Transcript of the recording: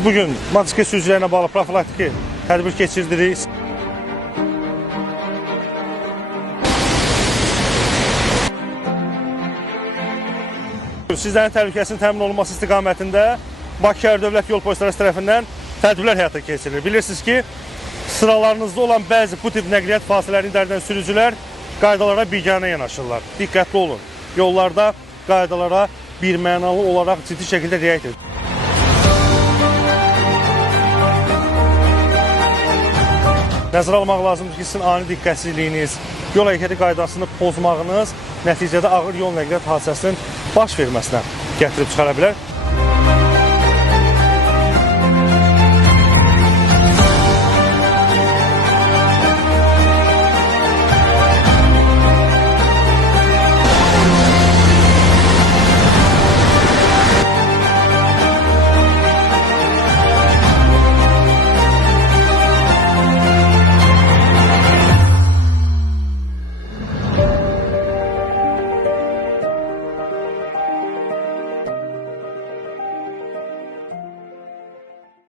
Biz bugün motosiklet sürücülərlə bağlı profilaktiki tədbir keçirdirik. Sizlərin təhlükəsinin təmin olunması istiqamətində Bakı Dövlət Yol Polisləri tərəfindən tədbirlər həyata keçirilir. Bilirsiniz ki, sıralarınızda olan bəzi bu tip nəqliyyat fasilərini idarə edən sürücülər qaydalara biganə yanaşırlar. Diqqətli olun. Yollarda qaydalara birmənalı olaraq ciddi şəkildə riayət edin. Nəzərə almaq lazımdır ki, sizin ani diqqətsizliyiniz, yol hərəkəti qaydasını pozmağınız nəticədə ağır yol nəqliyyat hadisəsinin baş verməsinə gətirib çıxara bilər.